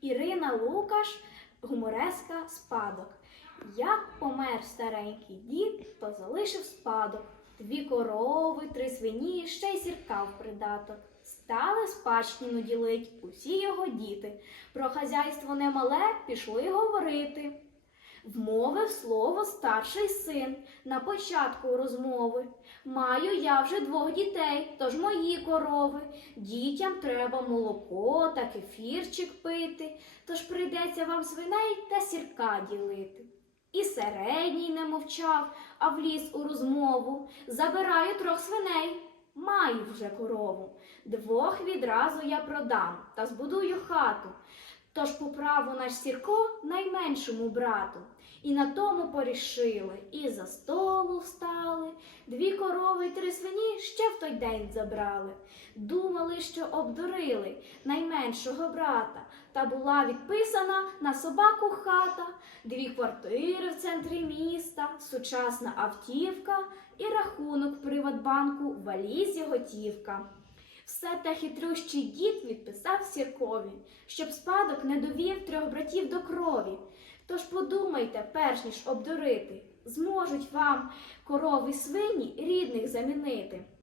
Ірина Лукаш, гумореска спадок. Як помер старенький дід, то залишив спадок. Дві корови, три свині, ще й сірка в придаток. Стали спадщину ділить усі його діти. Про хазяйство немале пішли говорити. Вмовив слово старший син на початку розмови. Маю я вже двох дітей, тож мої корови. Дітям треба молоко та кефірчик пити, тож прийдеться вам свиней та сірка ділити. І середній не мовчав, а вліз у розмову. Забираю трьох свиней, маю вже корову. Двох відразу я продам та збудую хату. Тож по праву наш сірко найменшому брату. І на тому порішили, і за столу встали, дві корови й три свині ще в той день забрали. Думали, що обдурили найменшого брата, та була відписана на собаку хата, дві квартири в центрі міста, сучасна автівка і рахунок Приватбанку валізі готівка. Все та хитрющий дід відписав сіркові, щоб спадок не довів трьох братів до крові. Тож подумайте, перш ніж обдурити, зможуть вам корови свині рідних замінити.